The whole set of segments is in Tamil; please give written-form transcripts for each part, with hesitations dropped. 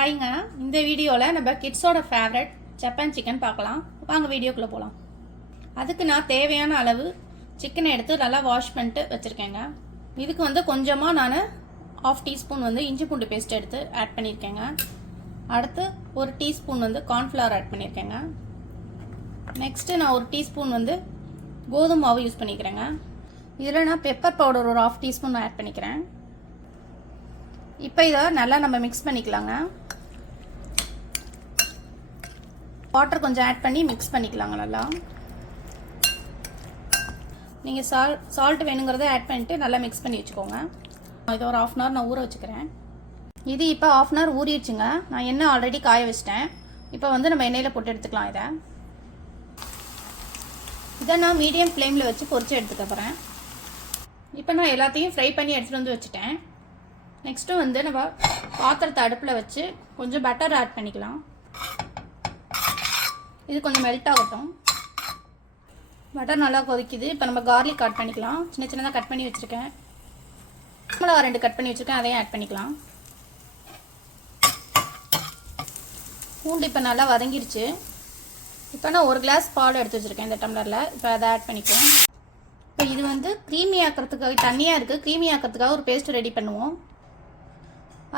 ஹாய்ங்க, இந்த வீடியோவில் நம்ம கிட்ஸோட ஃபேவரட் ஜப்பான் சிக்கன் பார்க்கலாம். வாங்க வீடியோக்குள்ளே போகலாம். அதுக்கு நான் தேவையான அளவு சிக்கனை எடுத்து நல்லா வாஷ் பண்ணிட்டு வச்சுருக்கேங்க. இதுக்கு வந்து கொஞ்சமாக நான் 1/2 டீஸ்பூன் வந்து இஞ்சி பூண்டு பேஸ்ட் எடுத்து ஆட் பண்ணியிருக்கேங்க. அடுத்து 1 டீஸ்பூன் வந்து கார்ன்ஃப்ளவர் ஆட் பண்ணியிருக்கேங்க. நெக்ஸ்ட்டு நான் 1 டீஸ்பூன் வந்து கோதுமை மாவு யூஸ் பண்ணிக்கிறேங்க. இதில் நான் பெப்பர் பவுடர் ஒரு 1/2 டீஸ்பூன் ஆட் பண்ணிக்கிறேன். இப்போ இதை நல்லா நம்ம மிக்ஸ் பண்ணிக்கலாங்க. வாட்டர் கொஞ்சம் ஆட் பண்ணி மிக்ஸ் பண்ணிக்கலாங்க. நல்லா நீங்கள் சால்ட் வேணுங்கிறத ஆட் பண்ணிவிட்டு நல்லா மிக்ஸ் பண்ணி வச்சுக்கோங்க. இதை ஒரு 1/2 hour நான் ஊற வச்சுக்கிறேன். இது இப்போ 1/2 hour ஊறிடுச்சுங்க. நான் எண்ணெய் ஆல்ரெடி காய வச்சிட்டேன். இப்போ வந்து நம்ம எண்ணெயில் போட்டு எடுத்துக்கலாம். இதை நான் மீடியம் ஃப்ளேமில் வச்சு பொரிச்சு எடுத்துக்க போகிறேன். இப்போ நான் எல்லாத்தையும் ஃப்ரை பண்ணி எடுத்துகிட்டு வந்து வச்சுட்டேன். நெக்ஸ்ட்டு வந்து நம்ம பாத்திரத்தை அடுப்பில் வச்சு கொஞ்சம் பட்டர் ஆட் பண்ணிக்கலாம். இது கொஞ்சம் மெல்ட் ஆகட்டும். பட்டர் நல்லா கொதிக்குது. இப்போ நம்ம கார்லிக் ஆட் பண்ணிக்கலாம். சின்ன சின்னதாக கட் பண்ணி வச்சுருக்கேன். மிளகாய் 2 கட் பண்ணி வச்சுருக்கேன், அதையும் ஆட் பண்ணிக்கலாம். பூண்டு இப்போ நல்லா வதங்கிருச்சு. இப்போ நான் 1 கிளாஸ் பால் எடுத்து வச்சுருக்கேன் இந்த டம்ளரில். இப்போ அதை ஆட் பண்ணிக்குவோம். இப்போ இது வந்து க்ரீமி ஆக்கிறதுக்காக, தண்ணியாக இருக்குது, க்ரீமி ஆக்கிறதுக்காக ஒரு பேஸ்ட் ரெடி பண்ணுவோம்.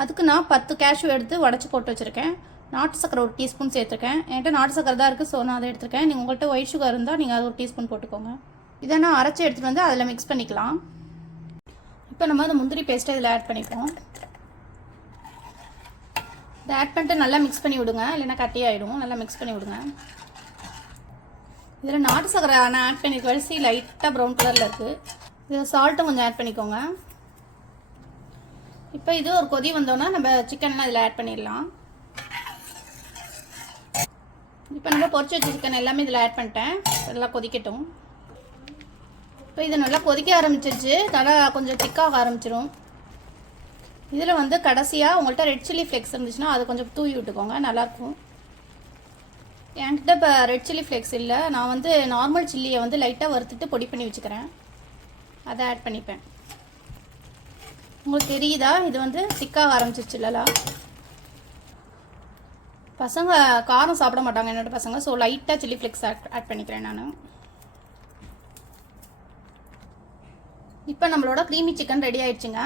அதுக்கு நான் 10 கேஷ்யூ எடுத்து உடச்சி போட்டு வச்சுருக்கேன். நாட்டு சக்கரை 1 டீஸ்பூன் சேர்த்துருக்கேன். என்கிட்ட நாட்டு சக்கரை தான் இருக்குது, ஸோ நான் அதை எடுத்துருக்கேன். நீங்கள் உங்கள்கிட்ட ஒயிட் சுகர் இருந்தால் நீங்கள் அது 1 டீஸ்பூன் போட்டுக்கோங்க. இதை நான் அரைச்சி எடுத்துகிட்டு வந்து அதில் மிக்ஸ் பண்ணிக்கலாம். இப்போ நம்ம அந்த முந்திரி பேஸ்ட்டை இதில் ஆட் பண்ணிப்போம். இதை ஆட் பண்ணிட்டு நல்லா மிக்ஸ் பண்ணி விடுங்க, இல்லைன்னா கட்டி ஆகிடும். நல்லா மிக்ஸ் பண்ணி விடுங்க. இதில் நாட்டு சக்கரை நான் ஆட் பண்ணிக்க வரிசை லைட்டாக ப்ரௌன் கலரில் இருக்குது. இதில் சால்ட்டும் கொஞ்சம் ஆட் பண்ணிக்கோங்க. இப்போ இது ஒரு கொதி வந்தோன்னா நம்ம சிக்கன்லாம் இதில் ஆட் பண்ணிடலாம். இப்போ நம்ம பொரிச்சு வச்ச சிக்கன் எல்லாமே இதில் ஆட் பண்ணிட்டேன். நல்லா கொதிக்கட்டும். இப்போ இது நல்லா கொதிக்க ஆரம்பிச்சிருச்சு. நல்லா கொஞ்சம் திக்காக ஆரம்பிச்சிடும். இதில் வந்து கடைசியாக உங்கள்கிட்ட ரெட் சில்லி ஃப்ளேக்ஸ் இருந்துச்சுன்னா அது கொஞ்சம் தூவி விட்டுக்கோங்க, நல்லாயிருக்கும். என்கிட்ட இப்போ ரெட் சில்லி ஃப்ளேக்ஸ் இல்லை. நான் வந்து நார்மல் சில்லியை வந்து லைட்டாக வறுத்துட்டு பொடி பண்ணி வச்சுக்கிறேன். அதை ஆட் பண்ணிப்பேன். உங்களுக்கு தெரியுதா, இது வந்து திக்காக ஆரம்பிச்சிருச்சு இல்லைலா? பசங்க காரம் சாப்பிட மாட்டாங்க என்னோட பசங்க, ஸோ லைட்டாக சில்லி ஃப்ளேக்ஸ் ஆட் பண்ணிக்கிறேன் நான். இப்போ நம்மளோட க்ரீமி சிக்கன் ரெடி ஆயிடுச்சுங்க.